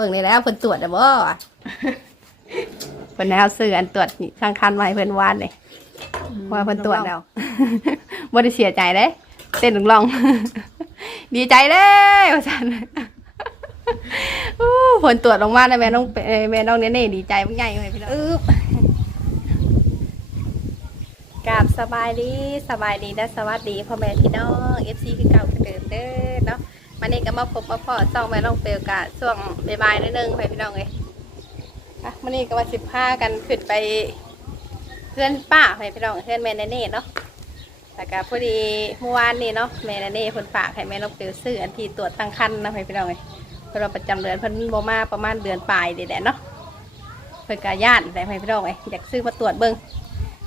บิ่งนี่แล้วเพิ่นตรวจแล้วบ่เพิ่นแล้วซื้ออันตรวจนี่ทางคันมาให้เพิ่นวานนี่ว่าเพิ่นตรวจแล้วบ่ได้เสียใจเด้เต้นลองๆดีใจเด้ว่าซั่นอู้ผลตรวจออกมาแล้วแม่น้องเอ่อแม่น้องเนเน่ดีใจมันใหญ่เลยพี่น้องอึ๊บกราบสบายดีสบายดีและสวัสดีพ่อแม่พี่น้อง FC คือเก่าคือเดิมเด้อเนาะ วันนี้ก็มาพบมาพ่อซ่องแม่น้องเปลกะช่วงบ่ายๆนิดนึงไปพี่น้องเลยอะวันนี้ก็ว่าสิบห้ากันขึ้นไปเพื่อนป้าไปพี่น้องเพื่อนแม่เนเน่เนาะแต่ก็พอดีเมื่อวานนี้เนาะแม่นเน่คนฝากให้แม่น้องเปลซื้ออันที่ตรวจตั้งครรภ์นะไปพี่น้องเลยเพิ่นว่าประจำเดือนเพิ่นบ่มาประมาณเดือนปลายเดแหละเนาะเพิ่นก็ย่านแต่ให้พี่น้องไอ้อยากซื้อมาตรวจเบิ่ง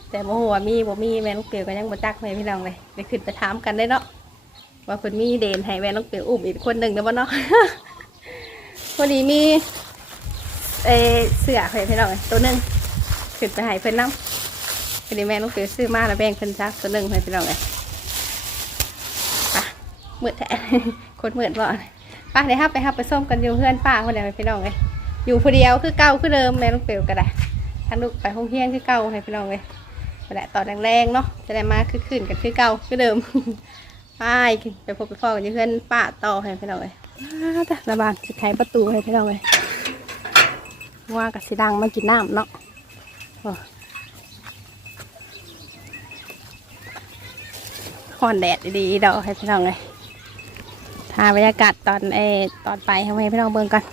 แต่บ่ฮู้ว่ามีบ่มีแม่ลูกเปียวก็ยังบ่จักให้พี่น้องเลยไปขึ้นไปถามกันได้เนาะ ว่าเพิ่นมีเดนให้แม่ลูกเปียวอุ้มอีกคนหนึ่งเด้อบ่เนาะพอดีมีเอเสือให้พี่น้องเอ้ยตัวหนึ่งขึ้นไปให้เพิ่นนำพอดีแม่ลูกเปียวซื้อมาแล้วแบ่งเพิ่นซักตัวหนึ่งให้พี่น้องเลยไปมืดแท้คนมืดบ่ป้าเดี๋ยวห้าไปห้าไปส้มกันอยู่เพื่อนป้าคนเดียวพี่น้องเลยอยู่ผู้เดียวคือเก่าคือเดิมแม่ลูกเปียวก็ได้ท่านลูกไปห้องเฮียนคือเก่าให้พี่น้องเลยก็ได้ตอนแรงๆเนาะจะได้มาคือขึ้นกันคือเก่าคือเดิม ไปไปพบไปพ่อกันเพื่อนป้าต่อให้พี่น้องเลยอ้าต่ระบางจะไขประตูให้พี่น้องเลยว่ากับสีดังมากินน้ำเนาะห่อนแดดดีๆดอกให้พี่น้องเลยทาบรรยากาศตอนเอตอนไปทำให้พี่น้องเบิ่งกัน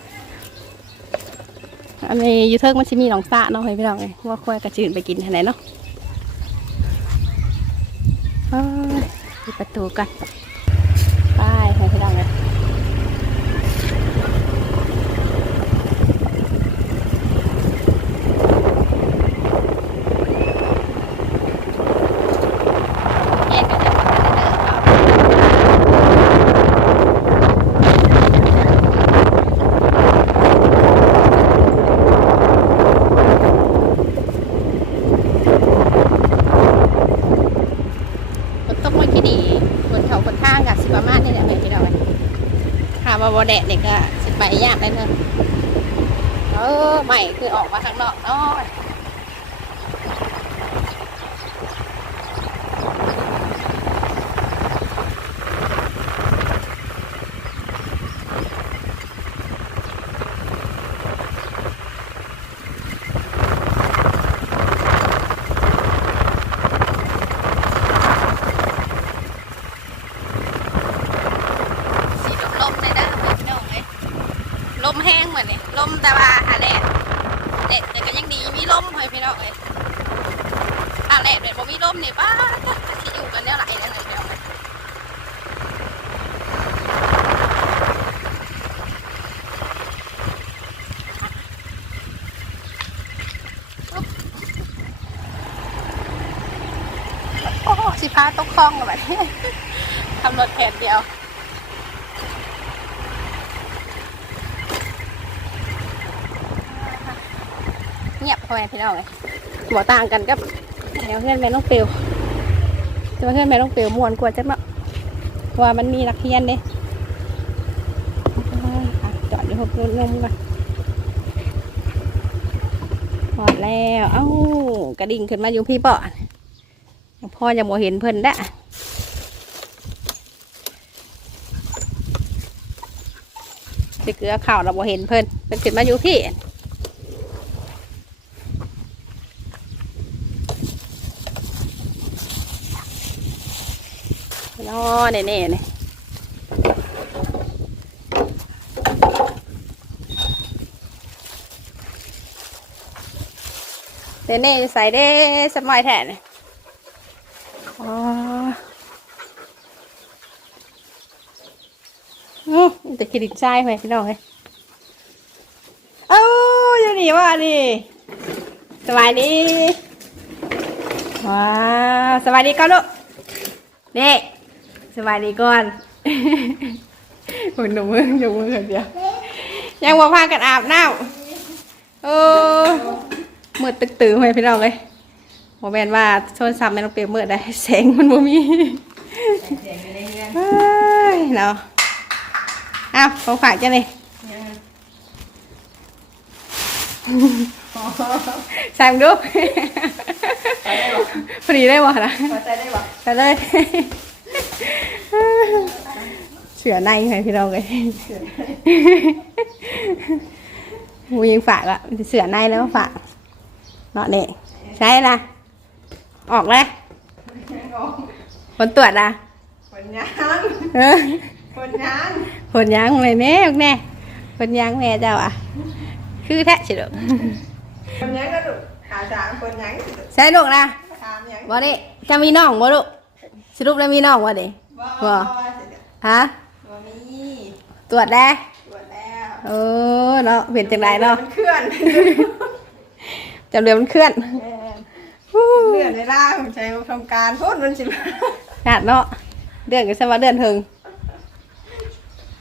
อันนี้ยูเทิร์กมันจะมีหนองสะเนาะให้พี่น้องเลยว่าควายกระจืนไปกินที่ไหนเนาะเอ้ ที่ประตูก่อนไปให้พี่น้องเลยแยกกันจะมาเดินเอา ฝนตกเมื่อกี้ดีฝนเขาฝนทางกับสิประมาณนี่แหละแม่พี่น้องถามาบอแดดเนี่ยก็สิไปยากเลยเนอะเออใหม่คือออกมาข้างนอกเนาะสีลมๆเลยนะแม่พี่น้องเลยลมแห้งเหมือนนี่ ลมแต่ว่าหาแดดแดดแต่ก็ยังดีมีลมเลยพี่น้องเลยถ้าแดดแดดบ่มีลมนี่ป้าจะอยู่กันแล้วไหลายเลยพี่น้องเอ้ยโอ้สิพาตกคลองแบบนี้ทำรถแขนเดียว เงียบพ่อแม่พี่น้องเลยบ่ต่างกันกับแถวเพื่อนแม่น้องเปียวแต่ว่าเพื่อนแม่น้องเปียวมวนกว่าจังเนาะเพราะว่ามันมีนักเรียนเด้อะจอดอยู่พบนุ่มๆก่อนพอดแล้ว เอ้ากระดิ่งขึ้นมาอยู่พี่ป่อนพ่อยังบ่เห็นเพิ่นได้สิเกลือข่าวเราบ่เห็นเพิ่นเป็นขึ้นมาอยู่พี่ นอเน่เน่ๆเนี่ยเน่เน่ๆใส่เด้สมัยแทนอ๋อแต่กินดินทรายไหมพี่น้องเอ้ยเอ้าอยู่นี่ว่านี่สบายดีว้าวสบายดีก่อนลูกเด็ก สบายดีก่อนหุ่นหนุ่มมือหนุ่มมือคนเดียว ยังว่าพากันอาบน้ำโอ้มืดตึกตื่นไหมพี่น้องเอ้ยโมแมนว่าโทรศัพท์แม่นองเปรียบเมื่อได้แสงมันบ่มีเฮ้ยเนาะอ้าวของฝากจ้ะนี่ใส่มึงดูพอดีได้บ่นะพอใจได้ปะไป เลยเสือในไงพี่น้องเลยมูยิงฝากอะเสือในแล้วฝากเนาะเนี่ยใช่ละออกเลยผลตรวจอะคนยังเออคนยังผลยังเลยแน่แน่ผลยังแม่เจ้าอะคือแท้สิลูกคนยังก็ดูหาสามคนยังใช่ลูกนะถามยังบ่นี่จะมีน้องบ่ลูกส รุปแล้วมีน้องบ่ดิบ่บ่ฮะบ่มีตรวจแล้วตรวจแล้วเออเนาะเป็นจังไรเนาะมันเคลื่อนจำเรือมันเคลื่อนเคลื่อนเวลาผมใช้ทำการพูดมันสิมาขาดเนาะเดือนก็สว่าเดือนถึง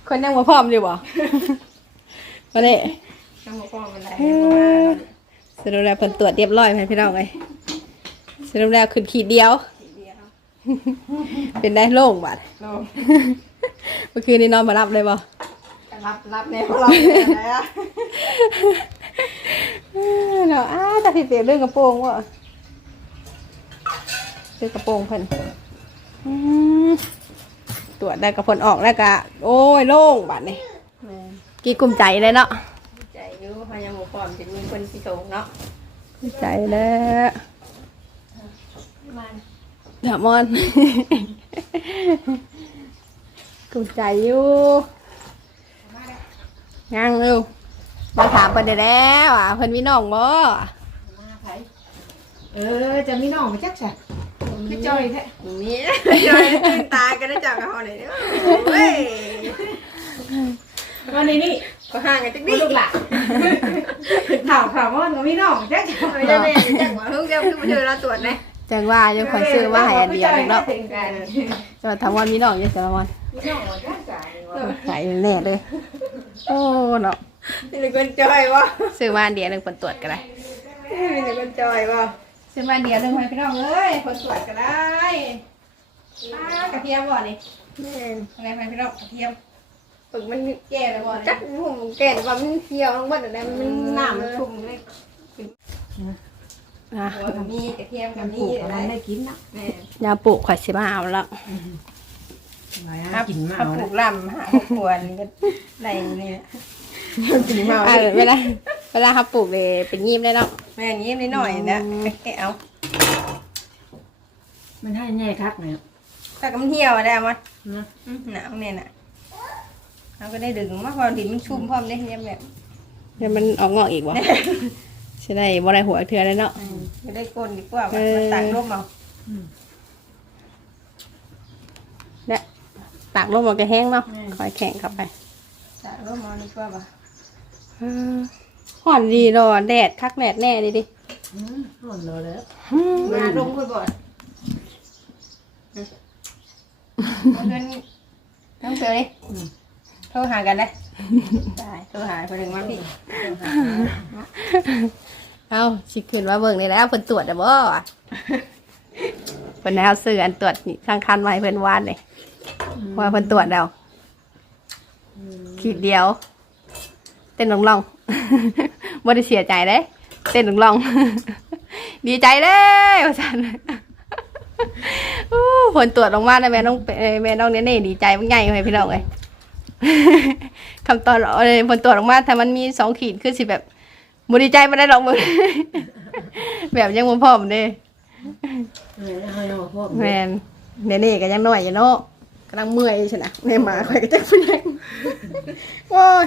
คนยังมาพร้อมอยู่บ่วันนี้ทำหมกฟองเป็นไรสรุปแล้วผลตรวจเรียบร้อยไหมพี่น้องเลยสรุปแล้วขึ้นขีดเดียว เดียวเป็นได้โล่งบัดโลงเมื่อคืนนี้นอนมารับเลยบ่รับรับแนวเราเป็นอะไรอะเนาะอ้าจะผิดเปลี่ยนเรื่องกระโปรงวะเรื่องกระโปรงเพิ่นอืมตรวจได้กระผลออกแล้วก็โอ้ยโล่งบัดนี่แม่กี่กลุ่มใจเลยเนาะใจอยู่พยายามหมกฟองเป็นมีคนที่สูงเนาะกลุ้มใจแล้วมัน เดามอนกลุ้มใจอยู่ยังเร็วมาถามเพิ่นได้แล้วอะเพิ่นมีน้องบ่มาไผเออจะมีน้องมาจักจ้ะคือจอยแท้มีจอยตื่นตากันได้จากเขาหน่อยเด้อเว้ยวันนี้นี่ก็ห่างกันจังนี่ดิลูกหล่ะถามถามว่าก็มีน้องจักจ้ะไม่ได้แม่จังว่าเพิ่งจะคือมาเจอเราตรวจนะ จังว่ายังคอยซื้อมาให้อันเดียวนึงเนาะถึงกันจะมาทำวันมีน้องอยู่แต่ละวันมีน้องมาจักจ้ะนี่ว่าใส่แน่เลย โอ้เนาะมีแต่คนจอยวะซื้อมาอันเดียวหนึงผลตรวจก็ได้มีแต่คนจอยวะซื้อมาอันเดียวหนึงให้พี่น้องเอ้ยผลตรวจก็ได้อ่ากระเทียมบ่นี่แม่นอะไรให้พี่น้องกระเทียมปึกมันแก่เลยบ่จันี่กผมแก่ว่ามันเที่ยวลงบ้านอะไรมันน้ำมันชุ่มเลย อะหัวกับมีกระเทียมกับมีปลูกอะไรอะไรได้กินนะแม่นยาปลูกข่อยสิมาเอาแล้วอะไรหากินมาถ้าเอาปลูนะกลำหาครนี่ก็ได้นี่แหละกินเมาอะเวลาเวลาเขาปลูกเลยเป็นงีบได้เนาะแม่นี้นิดหน่อยนะแกเอามันให้แง่คักเนี่ยถ้าก็มันเหี่ยวได้มั้ยนะหนาวเนี่ยน่ะเราก็ได้ดึงมาพอดินมันชุ่มพร้อมได้เหี่ยมแบบเดี๋ยวมันออกงอกอีก บ่สิได้บ่ได้หัวเทือเลยเนาะจะได้ก้นดีกว่าเออมันตักร่มเอาเนี่ยตากลมมันก็แห้งเนาะคอยแข็งเข้าไปตักร่มเอาดีกว่าป่ะอ่าห่อนดีรอแดดคักแดดแน่ดิดิอืมหอนเลยแล้วมาลงค่อยบ่อยเพื่อนน้องเสือนี่โทรหากันเลย ได้โทรหาคนหนึ่งมาพี่เอาสิขึ้นมาเบิ่งนี่แล้วเพิ่นตรวจได้บ่เพิ่นให้เอาซื้ออันตรวจนี่ข้างคันมาให้เพิ่นวานเลยว่าเพิ่นตรวจแล้วขีดเดียว เต้นลองลองบ่ได้เสียใจเด้เต้นลองลองดีใจเด้ว่าซั่นผลตรวจออกมาแล้วแม่น้องแม่น้องเนเน่ดีใจมันใหญ่เลยพี่น้องเอ้ย คำตอบเอ้ยผลตรวจออกมาถ้ามันมีสองขีดคือสิแบบบ่ดีใจบ่ได้หรอกมึงแบบยังบ่พร้อมเด้เออให้น้องพ่อแม่นเนเน่ก็ยังน้อยอยู่เนาะกำลังเมื่อยใช่นะแม่หมาข่อยก็จักผู้ใหญ่โอ้ย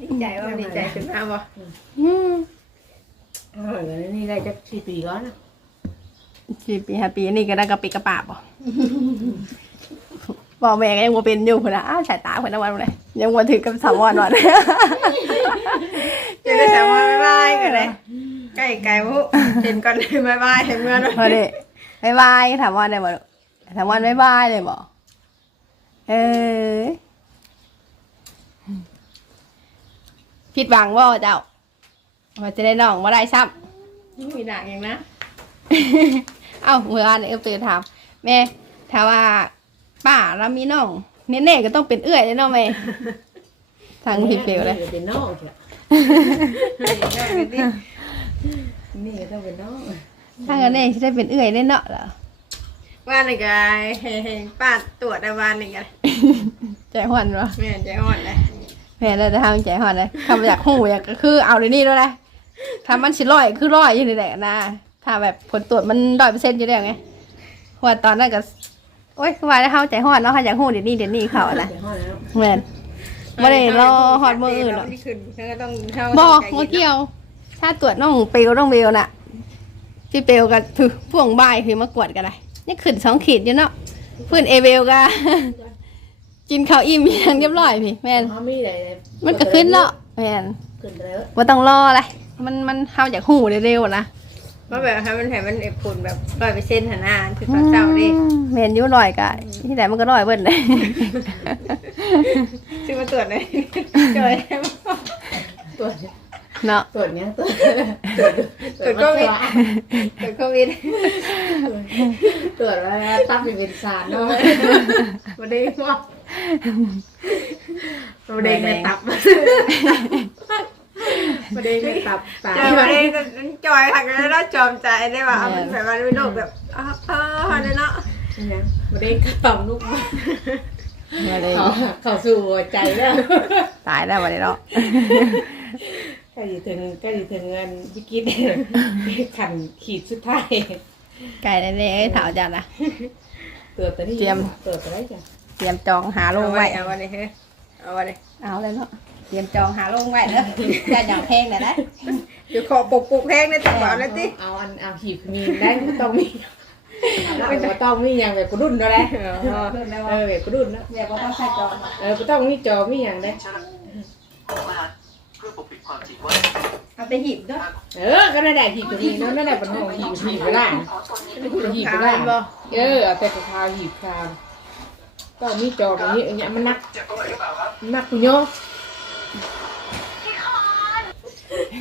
ดีใจว่าดีใจขึ้นมาบ่อืมเออเดี๋ยวนี่ได้จักสี่ปีก่อนนะสี่ปีห้าปีนี่ก็ได้กระปิกระปาบ บ่บอกแม่ก็ยังบ่เป็นอยู่พุ่นน่ะอ้าวสายตาเพิ่นน่ะวันเลยยังบ่ถึงกับสามวันวันเจอกันสามวันบ๊ายบายกันเลยใกล้ไกลวุเห็นก่อนเลยบ๊ายบายเห็นเมื่อด้วยพอดีบายบายถามว่าได้บ่ลูกถามว่าบายบายเลยบ่เออผิดหวังบ่เจ้าว่าจะได้น้องบ่ได้ซ้ำมีหนักอย่างนะ เอ้าเมื่อวานเอฟเตอร์ถามแม่ถ้าว่า ป้าแล้วมีน้องเน่ๆก็ต้องเป็นเอื้อยเลยเนาะแม่ทางผิดเปลวเลยเป็นน้องจ้ะนี่ก็ต้องเป็นน้องถ้ากันเองสิได้เป็นเอื้อยได้เนาะล่ะว่านี่ก็ให้ให้ป้าตรวจได้วันนี่ก็ใจฮ้อนบ่แม่ใจอ่อนเลยแม่ได้แต่ทางใจฮ้อนเลยคำอยากฮู้อยากก็คือเอาเดี๋ยวนี้ด้วยนะถ้ามันสิร้อยคือร้อยอยู่นี่แหละนะถ้าแบบผลตรวจมัน100%อยู่แล้วไงเพราะว่าตอนนั้นก็ โอ๊ยคือว่าได้เฮาใจฮ้อนเนาะเฮาอยากฮู้เดี๋ยวนี้เดี๋ยวนี้เขาอะนะเดี๋ยวห้องแล้วแม่นบ่ได้รอฮอดมื้ออื่นหรอกที่ขึ้นเธอก็ต้องเข้าบอกใจเมื่อย็นเกี่ยว ถ้าตรวจน้องเปลวน้องเบลน่ะพี่เปลวกับถือพ่วงบ่ายคือมากวดกันเลยนี่ขึ้นสองขีดอยู่เนาะเพื่อนเอเบลก็กินข้าวอิ่มอย่างเรียบร้อยพี่แม่นเขามีอะไรมันก็ขึ้นเนาะแม่นขึ้นแล้วว่าต้องรออะไรมันมันเฮาจากหูเร็วๆนะ ว่าแบบให้มันให้มันเอฟผลแบบร้อยเปอร์เซ็นต์หันหน้าคือตอนเช้าดิอืมแม่นอยุ่ลอยกะที่ไหนมันก็ลอยเบิ้ลเลยชื่อมาตรวจเลยจอยตรวจเนาะตรวจเนี้ยตรวจตรวจโควิดตรวจโควิดตรวจว่าตับเป็นสารเนาะมาเด้งว่ามาเด้งในตับมาเด้งในตับตาจอยมาเอง จอยค่ะก็ได้จอมใจได้ว่าเอามันแบบว่าเป็นโรคแบบอ๋อเออเลยเนาะมาเด้งกระต่อมลูกมาเลยเขาเขาสู่หัวใจแล้วตายแล้ววันนี้เนาะใกล้ถึงใกล้ถึงเงินพี่กิ๊ดขันขีดสุดท้ายไก่ในนี้เอ้ยถาวจัดนะตรวจแต่ที่เตรียมตรวจไปได้จ้ะเตรียมจองหาลเอางไว้ไว้เอาไว้เลยเฮ้ยเอาไว้เลยเอาเลยเนาะ เตรียมจองหาลงไว้เด้อจะอย่างเพลงหน่อยนะเดี๋ยวขอปลุกปลุกแห้งในจังหวะนั้นสิเอาอันเอาหีบมีได้ไม่ต้องมีไม่ต้องมีอย่างแบบกระดุนแล้วแหละเออแบบกระดุนนะเดี๋ยวก็ต้องใส่จองเออไม่ต้องมีจอมีอย่างได้เพื่อปกปิดความจริงว่าเอาไปหีบเด้อเออ ก็ได้หีบก็มีเนาะนั่นแหละเป็นห้องหีบหีบไม่ได้หีบไม่ได้เออเอาแต่กระเพราหีบคราวต้องมีจอแบบนี้อย่างเงี้ยมันนักเจ็บตรงไหนหรือเปล่าครับนักคุณโย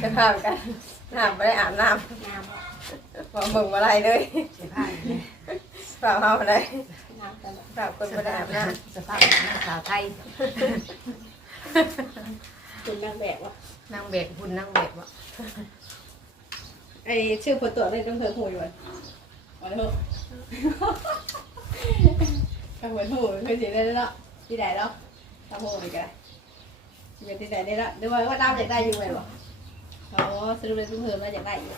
จะพากันน้ำไม่ได้อาบน้ำมามึงมาอะไรเลยเปล่าเอาอะไรเปล่าคนไม่ได้อาบน้สภาพนักสาวไทยคุณนางแบบวะำนางเบ็ดหุ่นนางเบ็ดวะไอชื่อผลตรวจเลยต้องเพิ่มหูอยู่วันวันเถอะกับหัวหูคือสิได้แล้วที่ไหนแล้วทำหูอีกแล้วเป็นที่ไหนได้แล้วดูว่าว่าดาวอยากได้อยู่ไหมบ่อ๋อสรุปเป็นเพิ่มแล้วอยากได้อยู่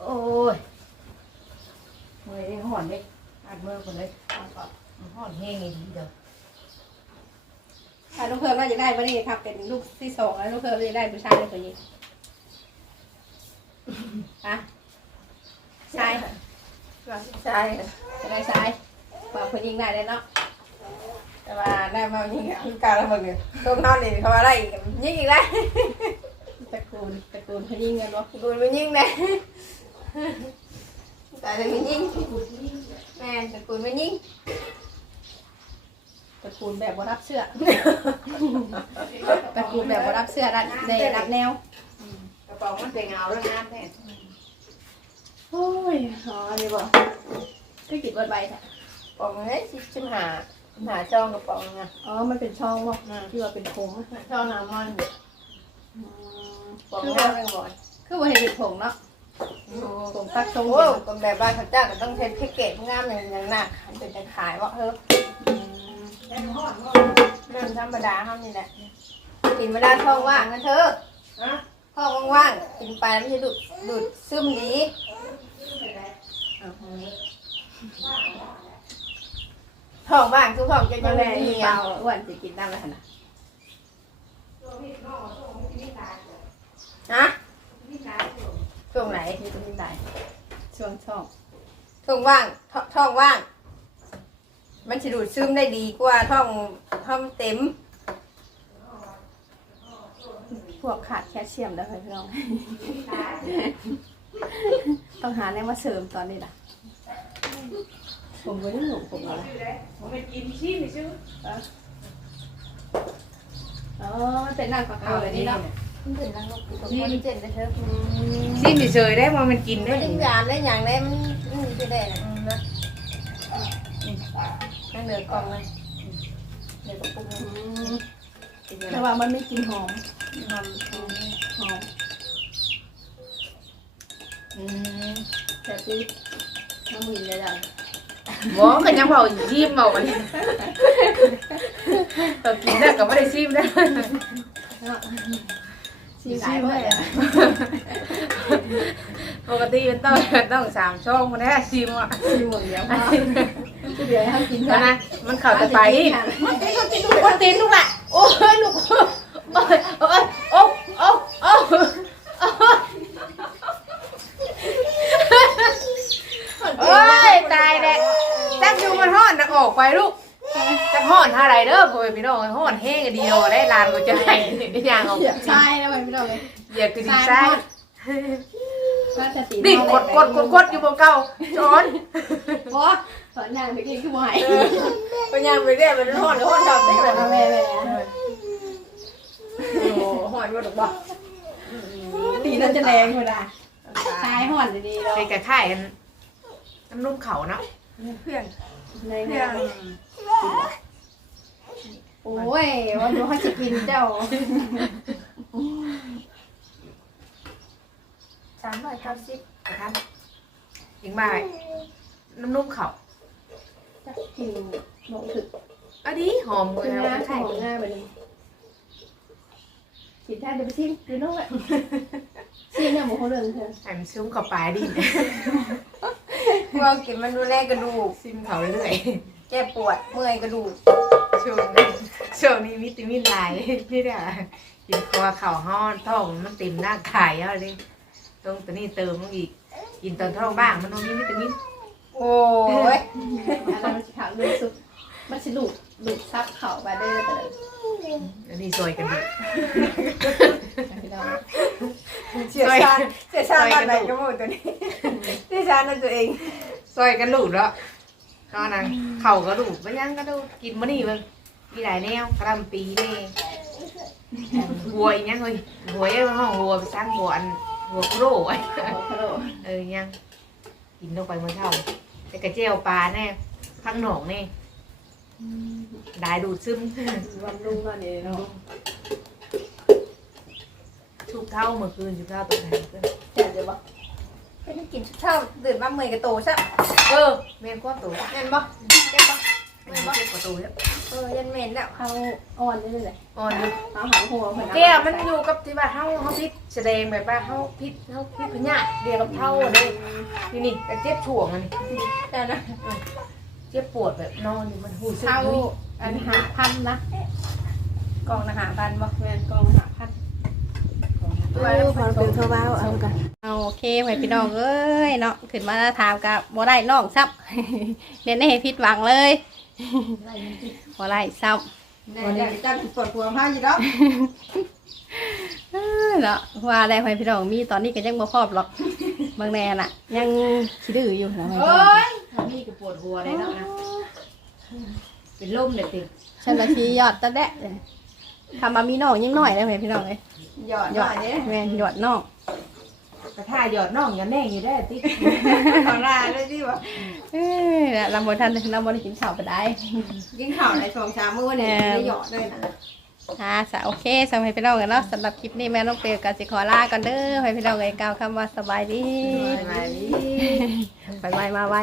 โอ้ยเมื่อยได้ห่อนเลยอัดมือคนเลยห่อนแห้งอีกทีเดียวถ้าลูกเพิ่มน่าจะได้วันนี้ครับเป็นลูกที่สองแล้วลูกเพิ่มจะได้ผู้ชายเป็นตัวนี้ฮะชายใช่จะได้ชายบอกผู้หญิงได้เลยเนาะ แต่ว่าได้มายิงอะการละมึงเนี่ยต้มนอนนี่เขาอะไรอีกยิงอีกแล้วตระกูลตระกูลผู้หญิงกันบ่กูมันยิงเลยแต่เลยมันยิงแม่แต่กูมันยิงตระกูลแบบบ่รับเชื่อตระกูลแบบบ่รับเชื่อได้ได้รับแนวกระป๋องมันเป็นเงาแล้วน้ำแน่โอ้ยอ๋อนี่บ่คือกินบดใบแท้ป๋องเฮ้ยชิมหา หาจองกระป๋องนะอ๋อ มันเป็นช่องบ่ที่ว่าเป็นโค้งจองน้ำมันอืมป๋องคือน้ำว่าเป็นบ่อยคือว่าเห็นเป็นผงเนาะผงตักทรงโอ้เดียวคนแบบบ้านเขาจ้างก็ต้องเทนแพ็กเกจงามอย่างอย่างหนักเป็นจะขายว่าเฮ้ยเรื่องธรรมดาเขานี่แหละกินเวลาท้องว่างนะเธอท้องว่างๆกินไปแล้วมันจะดูดดูดซึมดี ท้องว่างคือท้องจะก็ยังแลไม่นี่มีเปอะล่าอ้วนสิกินได้แล้วนะฮะช่วงไหนมีตัวนี้ได้ช่วงช่องท้องว่างท้องท้องว่าง มันจะดูดซึมได้ดีกว่าท้องท้องเต็ม พวกขาดแคลเซียมแล้วค่ะพี่น้อง ต้องหาแรงมาเสริมตอนนี้ล่ะ ผมก็ยังหนุ่มผมอะไรผมไปกินชี้ไปซื้ออ๋อมันเป็นน้ำเก่าๆเลยนี่เนาะมันเป็นรังนกมันเจ็บนะเธอชี้เฉยได้มามันกินได้ไม่ได้ยามได้อย่างได้มันมันจะได้นะนะนั่นเหนือกล่องเลยเหนือกระปุกอืนึงมเป็นยังไงแต่ว่ามันไม่กลินหอมหอมหอมหอมอืมแต่ที่น้ำมือเลยล่ะบอกกันยังเบาอยู่ชิมเบากันตอนกินได้ ก็ไม่ได้ชิมได้ซีซีเลยปกติมันต้องต้องสามช่องมันแน่ชิมอะซีหมดเดียวพอเดี๋ยวให้กินนะนะมันเข่าแต่ไปนี่มันเป็นคนที่ดูโอ้ตีนลูกละโอ้ยลูกโอ้ยโอ้ยโอ้โอ้โอ้โอ้ยตายแล้วจักอยู่มันห่ อนนะออกไปลูกจักห่อนท่าไรเด้อพ่อแม่พี่น้องห่อนแห้งก็ดีโอได้ลานก็จะให้ได้ยางออกเหยียบทรายแล้วมันไม่ต้องเลยเหยียบคือดีไซน์ว่าจะตีนี่กดกดกดกดอยู่บนเก่าจอนเพราะตอนนางไปกินคือบ่อยไปยางไปเรื่อยมันห่อนห่อนดำได้แบบแม่แม่โอ้ห่อนมาถูกป่ะตีน่าจะแรงเลยนะทรายห่อนดีๆเราเป็นกระข่ายกันน้ำนุ่มเขาเนาะเพื่อน ในเพื่อนโอ้ยวันนี้เขาจะกินเจ้าสามร้อยเก้าสิบนะครับยิงบ่ายน้ำนุ่มเขาจะกินหมกถึกอันนี้หอมเลกิยนนะหน้าไข่หน้าแบบนี้กินท่าเดี๋ยวไปชิมดูน้องอะชิมเนี่ยหมูเขาเรื่องเธอแอมซุ้มกับปลาดิ เมื่อกินมันดูแลกระดูก ซิมเขาเรื่อยเจ็บปวดเมื่อยกระดูกๆช่วงนี้ช่วงนี้วิตามินหลายนี่เด้อกินคอเข่าห้อนท้องมันเต็มหน้าไข่เอาเลยตรงตัวนี้เติมลงอีก กินตอนท้องบ้างมันต้องมีวิตามินโอ้ยอะไรมันจะขาวดูสุดมันจะดู ดดูดซับเข่าไปได้เลยแต่อันนี้ซอยกันดีเสียชาญเสียชาญอะไรก็หมดตัวนี้เสียชาญนั่นตัวเองซอยกันหลุดแล้วนอนนังเข่าก็หลุดไม่ยังก็ดูกินมะนี่มึงมีหลายแนวกระลำปีนี่หัวอีกยังเลยหัวยังห้องหัวไปสร้างหัวอันหัวโครไว้เออยังกินลงไปเมื่อเช้าแต่กระเจียวปลาแน่พังหนองนี่ ได้ดูดซึมวันลุงตอนนี้เนาะชุบเท่าเมื่อคืนชุบเท่าตัวไหนเพื่อนแต่เดี๋ยวบอกไม่ได้กินข้าวตื่นมาเมื่อยกระโตใช่เออเมนก้อนตัวเห็นปะเห็นปะเมนก้อนตัวแล้วเออยันเมนแล้วเขาอ่อนได้เลยอ่อนอยู่เขาหางหัวเหมือนแก้วมันอยู่กับที่ว่าเฮาเฮาพิษแสดงแบบว่าเฮาพิษเฮาพิษพญาเดียวกับเท่าเลยนี่นี่แต่เจ็บช่วงอันนี้แต่นะ เจ็บปวดแบบนอนอยู่มันหูซึกเท่ายุยอันหาพันนะกองนะหาพันบอกแมนกองหาพันตัวมันเป็นเท่าบ้าเอากันเอาโอเคไว้พี่น้องเอ้ยเนาะขึ้นมาถามกับบ่ได้น้องซับเน้นให้ผิดหวังเลยบ่ได้ซับวันนี้จะปวดหัวผ้าอยู่แล้ว เอ้อเนาะว่าได้ไว้พี่น้องมีตอนนี้ก็ยังบ่ครอบหรอกบางแน่น่ะ ยังขี้ดื้ออยู่นะไว้พี่น้องทำนี่ก็ปวดหัวได้แล้วนะเป็นลมเลยติฉันละทียอดตะแดะเลยทำมามีน้องยังน้อยเลยไว้พี่น้องเลยหยอดหยอดเนี่ยแม่นหยอดน้องกระท่าหยอดน่องอย่าแน่งอยู่ได้ติของลาเลยดิวะเอ้ยน่ะลำบนทันลำบนกินข้าวไปได้กินข้าวในสองชามมื้อเนี่ยได้หยอดเลยนะ ค่ะสะโอเคสำหรับพี่น้องกันเนาะสำหรับคลิปนี้แม่น้องเปรกับสิขอลากันเด้อให้พี่น้องเอ้ยกล่าวคำว่าสบายดีมาดิไปไวมาไว